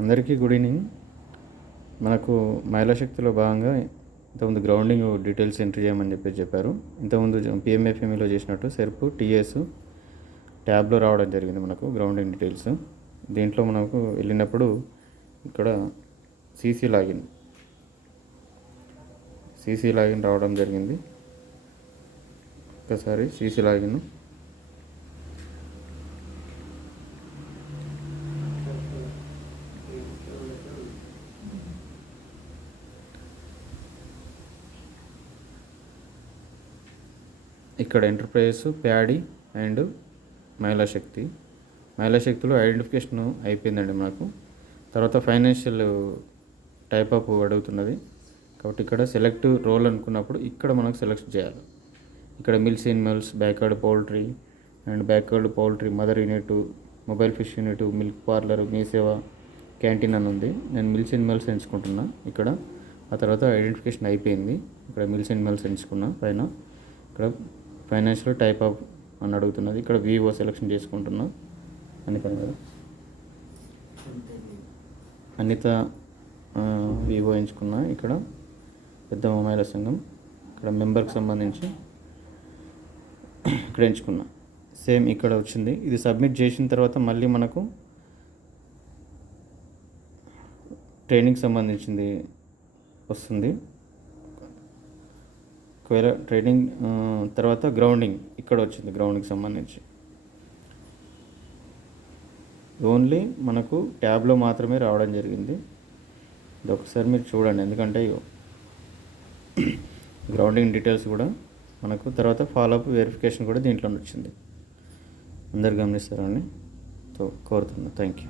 అందరికీ good evening. మనకు మహిళా శక్తిలో భాగంగా ఇంతకుముందు గ్రౌండింగ్ డీటెయిల్స్ ఎంట్రీ చేయమని చెప్పారు. ఇంతకుముందు పిఎంఎఫ్ఎంఈలో చేసినట్టు సెర్ప్ టీఎస్ ట్యాబ్లో రావడం జరిగింది మనకు గ్రౌండింగ్ డీటెయిల్స్. దీంట్లో మనకు వెళ్ళినప్పుడు ఇక్కడ సీసీ లాగిన్ రావడం జరిగింది. ఒకసారి సీసీ లాగిన్ ఇక్కడ ఎంటర్ప్రైజెస్ ప్యాడీ అండ్ మహిళా శక్తిలో ఐడెంటిఫికేషన్ అయిపోయిందండి మనకు. తర్వాత ఫైనాన్షియల్ టైప్ ఆఫ్ అడుగుతున్నది కాబట్టి ఇక్కడ సెలెక్ట్ రోల్ అనుకున్నప్పుడు ఇక్కడ మనకు సెలెక్ట్ చేయాలి. ఇక్కడ mills in mills, backward poultry, mother unit, mobile fish unit, milk parlour, Mee Seva, canteen అని ఉంది. నేను మిల్స్ ఇన్ మిల్స్ ఎంచుకుంటున్నా ఇక్కడ. ఆ తర్వాత ఐడెంటిఫికేషన్ అయిపోయింది. ఇక్కడ మిల్స్ ఇన్ మిల్స్ ఎంచుకున్నా. పైన ఇక్కడ ఫైనాన్షియల్ టైప్ ఆఫ్ అని అడుగుతున్నది. ఇక్కడ వివో సెలెక్షన్ చేసుకుంటున్నా. అనిత వివో ఎంచుకున్నా. ఇక్కడ పెద్ద మహిళా సంఘం, ఇక్కడ మెంబర్కి సంబంధించి ఇక్కడ ఎంచుకున్నా. సేమ్ ఇక్కడ వచ్చింది. ఇది సబ్మిట్ చేసిన తర్వాత మళ్ళీ మనకు ట్రైనింగ్ సంబంధించింది వస్తుంది. ఒకవేళ ట్రైనింగ్ తర్వాత గ్రౌండింగ్ ఇక్కడ వచ్చింది. గ్రౌండింగ్కి సంబంధించి ఓన్లీ మనకు ట్యాబ్లో మాత్రమే రావడం జరిగింది. ఇది ఒకసారి మీరు చూడండి, ఎందుకంటే గ్రౌండింగ్ డీటెయిల్స్ కూడా మనకు తర్వాత ఫాలోఅప్ వెరిఫికేషన్ కూడా దీంట్లో వచ్చింది. అందరు గమనిస్తారని కోరుతున్నాను. Thank you.